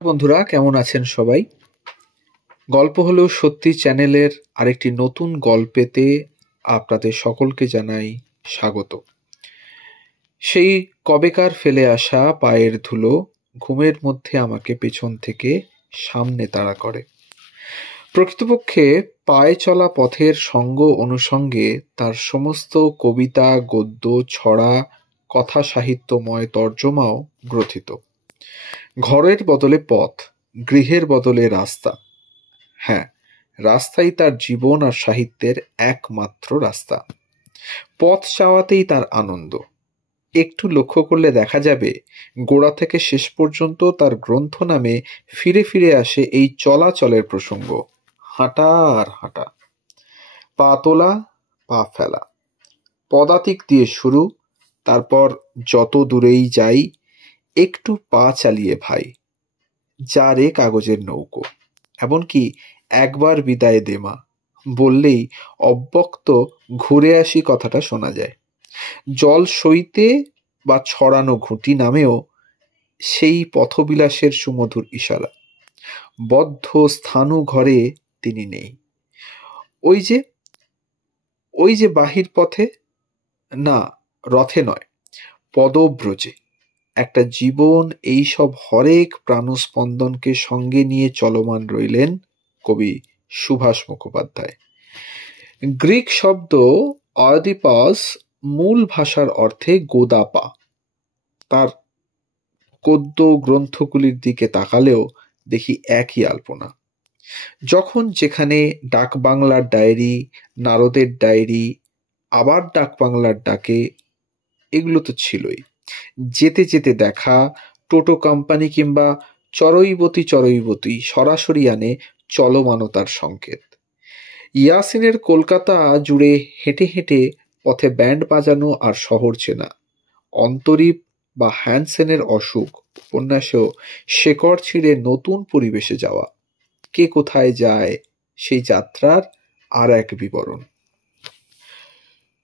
বন্ধুরা, কেমন আছেন সবাই? গল্প হলেও সত্যি চ্যানেলের আরেকটি নতুন গল্পেতে আপনাদের সকলকে জানাই স্বাগত। সেই কবেকার ফেলে আসা পায়ের ধুলো ঘুমের মধ্যে আমাকে পেছন থেকে সামনে তাড়া করে। প্রকৃতপক্ষে পায়ে চলা পথের সঙ্গ অনুসঙ্গে তার সমস্ত কবিতা, গদ্য, ছড়া, কথা সাহিত্যময় তর্জমাও গ্রথিত। ঘরের বদলে পথ, গৃহের বদলে রাস্তা। হ্যাঁ, রাস্তাই তার জীবন আর সাহিত্যের একমাত্র রাস্তা। পথ চাওয়াতেই তার আনন্দ। একটু লক্ষ্য করলে দেখা যাবে গোড়া থেকে শেষ পর্যন্ত তার গ্রন্থ নামে ফিরে ফিরে আসে এই চলাচলের প্রসঙ্গ। হাঁটা আর হাঁটা, পা তোলা, পা ফেলা, পদাতিক দিয়ে শুরু, তারপর যত দূরেই যাই একটু পা চালিয়ে ভাই, যা রে কাগজের নৌকো, এমনকি একবার বিদায় দে মা বললেই অব্যক্ত ঘুরে আসি কথাটা শোনা যায়। জল সইতে বা ছড়ানো ঘুঁটি নামেও সেই পথবিলাসের সুমধুর ইশারা। বদ্ধ স্থাণু ঘরে তিনি নেই। ওই যে বাহির পথে, না রথে নয়, পদব্রজে একটা জীবন এইসব হরেক প্রাণস্পন্দনকে সঙ্গে নিয়ে চলমান রইলেন কবি সুভাষ মুখোপাধ্যায়। গ্রিক শব্দ অয়দিপাস মূল ভাষার অর্থে গোদাপা। তার গদ্য গ্রন্থগুলির দিকে তাকালেও দেখি একই আলপনা। যখন যেখানে ডাকবাংলার ডায়েরি, নারদের ডায়েরি, আবার ডাকবাংলার ডাকে, এগুলো তো ছিলই। যেতে যেতে দেখা টোটো কোম্পানি কিংবা চরৈবতী সরাসরি আনে চলমানতার সংকেত। ইয়াসিনের কলকাতা জুড়ে হেঁটে হেঁটে পথে ব্যান্ড বাজানো আর শহর চেনা, অন্তরীপ বা হ্যানসেনের অসুখ উপন্যাসেও শেকড় ছিঁড়ে নতুন পরিবেশে যাওয়া, কে কোথায় যায় সেই যাত্রার আর এক বিবরণ।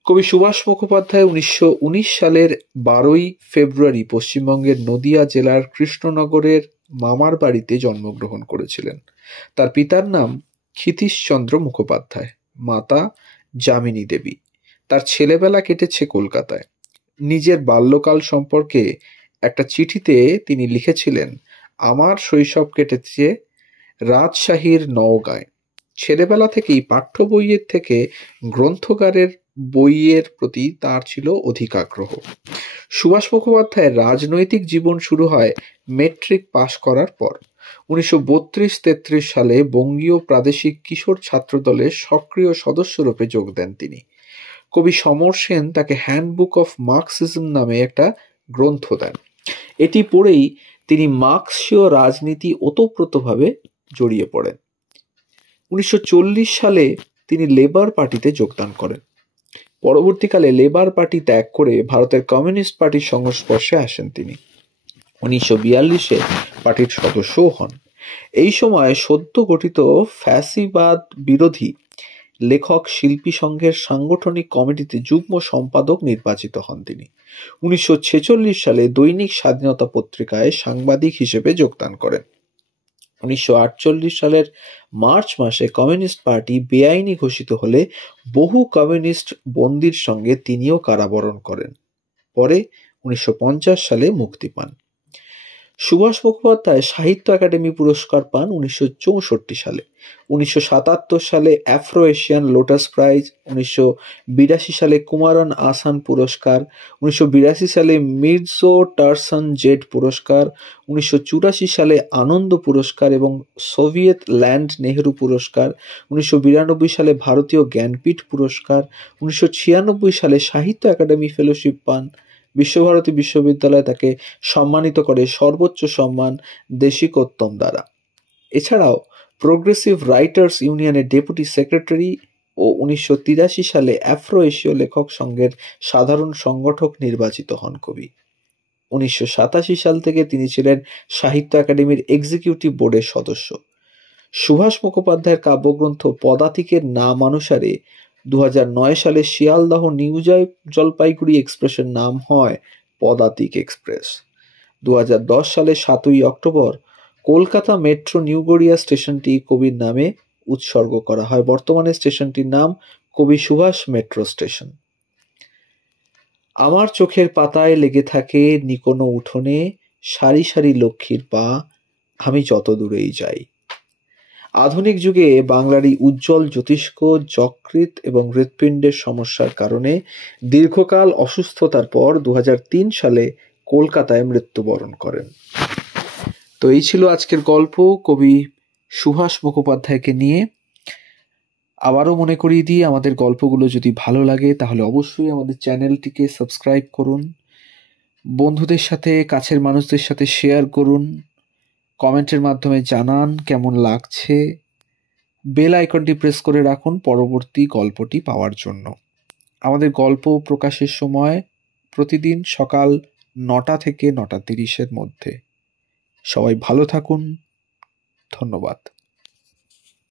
কবি সুভাষ মুখোপাধ্যায় 1919 সালের 12ই ফেব্রুয়ারি পশ্চিমবঙ্গের নদিয়া জেলার কৃষ্ণনগরের মামার বাড়িতে জন্মগ্রহণ করেছিলেন। তার পিতার নাম ক্ষিতীশচন্দ্র মুখোপাধ্যায়, মাতা যামিনী দেবী। তার ছেলেবেলা কেটেছে কলকাতায়। নিজের বাল্যকাল সম্পর্কে একটা চিঠিতে তিনি লিখেছিলেন, আমার শৈশব কেটেছে রাজশাহীর নওগাঁয়। ছেলেবেলা থেকেই পাঠ্য বইয়ের থেকে গ্রন্থকারের বইয়ের প্রতি তার ছিল অধিক আগ্রহ। সুভাষ মুখোপাধ্যায়ের রাজনৈতিক জীবন শুরু হয় মেট্রিক পাশ করার পর। 1932-33 সালে বঙ্গীয় প্রাদেশিক কিশোর ছাত্র দলের সক্রিয় সদস্যরূপে যোগ দেন তিনি। কবি সমর সেন তাকে হ্যান্ডবুক অফ মার্কসিজম নামে একটা গ্রন্থ দেন। এটি পড়েই তিনি মার্কসীয় রাজনীতি ওতপ্রোতভাবে জড়িয়ে পড়েন। 1940 সালে তিনি লেবার পার্টিতে যোগদান করেন। পরবর্তীকালে লেবার পার্টি ত্যাগ করে ভারতের কমিউনিস্ট পার্টির সংস্পর্শে আসেন তিনি। 1942-এ পার্টির সদস্যও হন। এই সময় সদ্য গঠিত ফ্যাসিবাদ বিরোধী লেখক শিল্পী সংঘের সাংগঠনিক কমিটিতে যুগ্ম সম্পাদক নির্বাচিত হন তিনি। 1946 সালে দৈনিক স্বাধীনতা পত্রিকায় সাংবাদিক হিসেবে যোগদান করেন। 1948 সালের মার্চ মাসে কমিউনিস্ট পার্টি বেআইনি ঘোষিত হলে বহু কমিউনিস্ট বন্দীর সঙ্গে তিনিও কারাবরণ করেন। পরে 1950 সালে মুক্তি পান। সুভাষ মুখোপাধ্যায় সাহিত্য একাডেমি পুরস্কার পান 1964 সালে। 1977 সালে আফ্রো এশিয়ান লোটাস প্রাইজ, 1982 সালে কুমারন আসান পুরস্কার, 1982 সালে মির্জো টারসন জেড পুরস্কার, 1984 সালে আনন্দ পুরস্কার এবং সোভিয়েত ল্যান্ড নেহেরু পুরস্কার, 1992 সালে ভারতীয় জ্ঞানপীঠ পুরস্কার, 1996 সালে সাহিত্য একাডেমি ফেলোশিপ পান। বিশ্বভারতী বিশ্ববিদ্যালয় তাকে সম্মানিত করে সর্বোচ্চ সম্মান দেশিকোত্তম দ্বারা। এছাড়াও প্রোগ্রেসিভ রাইটার্স ইউনিয়নের ডেপুটি সেক্রেটারি ও 1983 সালে আফ্রো এশীয় লেখক সংঘের সাধারণ সংগঠক নির্বাচিত হন কবি। 1987 সাল থেকে তিনি ছিলেন সাহিত্য একাডেমির এক্সিকিউটিভ বোর্ডের সদস্য। সুভাষ মুখোপাধ্যায়ের কাব্যগ্রন্থ পদাতিকের নামানুসারে 2009 সালে শিয়ালদহ নিউ জলপাইগুড়ি এক্সপ্রেসের নাম হয় পদাতিক এক্সপ্রেস। 2010 সালে 7ই অক্টোবর কলকাতা মেট্রো নিউ গড়িয়া স্টেশনটি কবির নামে উৎসর্গ করা হয়। বর্তমানে স্টেশনটির নাম কবি সুভাষ মেট্রো স্টেশন। আমার চোখের পাতায় লেগে থাকে নিকোনো উঠোনে সারি সারি লক্ষ্মীর পা, আমি যত দূরেই যাই। আধুনিক যুগে বাংলার এই উজ্জ্বল জ্যোতিষ্ক যকৃৎ এবং হৃৎপিণ্ডের সমস্যার কারণে দীর্ঘকাল অসুস্থতার পর 2003 সালে কলকাতায় মৃত্যুবরণ করেন। তো এই ছিল আজকের গল্প কবি সুভাষ মুখোপাধ্যায়কে নিয়ে। আবারও মনে করিয়ে দিই, আমাদের গল্পগুলো যদি ভালো লাগে তাহলে অবশ্যই আমাদের চ্যানেলটিকে সাবস্ক্রাইব করুন, বন্ধুদের সাথে, কাছের মানুষদের সাথে শেয়ার করুন, কমেন্টের মাধ্যমে জানান কেমন লাগছে, বেল আইকনটি প্রেস করে রাখুন পরবর্তী গল্পটি পাওয়ার জন্য। আমাদের গল্প প্রকাশের সময় প্রতিদিন সকাল 9টা থেকে 9:30 মধ্যে। সবাই ভালো থাকুন। ধন্যবাদ।